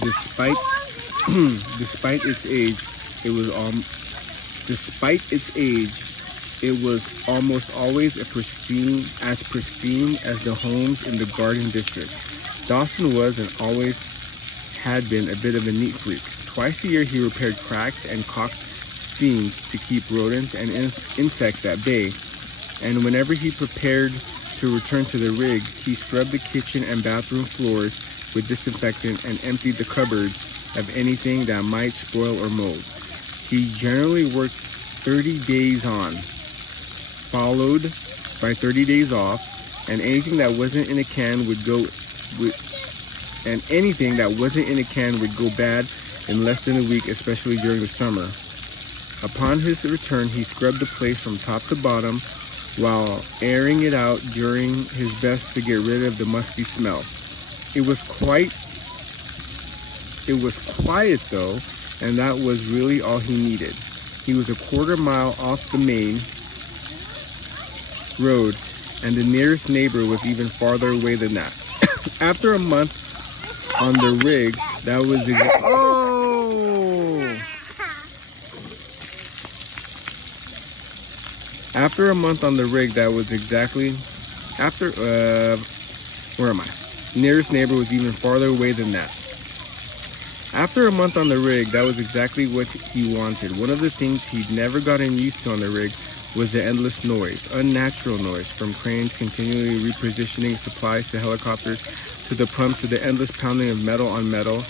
Despite despite its age, it was almost always as pristine as the homes in the Garden District. Dawson was and always had been a bit of a neat freak. Twice a year he repaired cracks and caulked seams to keep rodents and insects at bay, and whenever he prepared to return to the rig, he scrubbed the kitchen and bathroom floors with disinfectant and emptied the cupboards of anything that might spoil or mold. He generally worked 30 days on, followed by 30 days off, and anything that wasn't in a can would go bad in less than a week, especially during the summer. Upon his return, he scrubbed the place from top to bottom while airing it out during his best to get rid of the musty smell. It was quiet though, and that was really all he needed. He was a quarter mile off the main road, and the nearest neighbor was even farther away than that. After a month on the rig, that was Nearest neighbor was even farther away than that. After a month on the rig, that was exactly what he wanted. One of the things he'd never gotten used to on the rig was the endless noise, unnatural noise, from cranes continually repositioning supplies to helicopters to the pump to the endless pounding of metal on metal.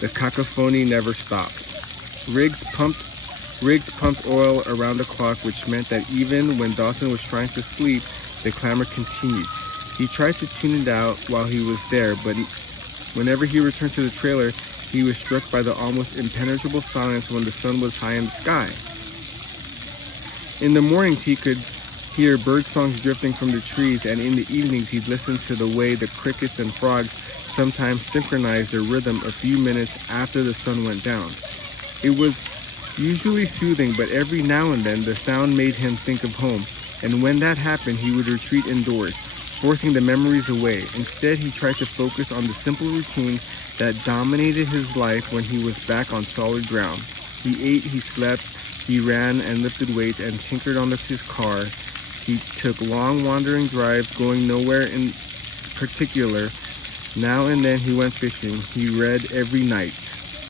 The cacophony never stopped. Rigs pumped oil around the clock, which meant that even when Dawson was trying to sleep, the clamor continued. He tried to tune it out while he was there, but whenever he returned to the trailer, he was struck by the almost impenetrable silence when the sun was high in the sky. In the mornings, he could hear bird songs drifting from the trees, and in the evenings, he'd listen to the way the crickets and frogs sometimes synchronized their rhythm a few minutes after the sun went down. It was usually soothing, but every now and then, the sound made him think of home, and when that happened, he would retreat indoors, forcing the memories away. Instead, he tried to focus on the simple routines that dominated his life when he was back on solid ground. He ate, he slept, he ran and lifted weights and tinkered on his car. He took long wandering drives, going nowhere in particular. Now and then he went fishing. He read every night.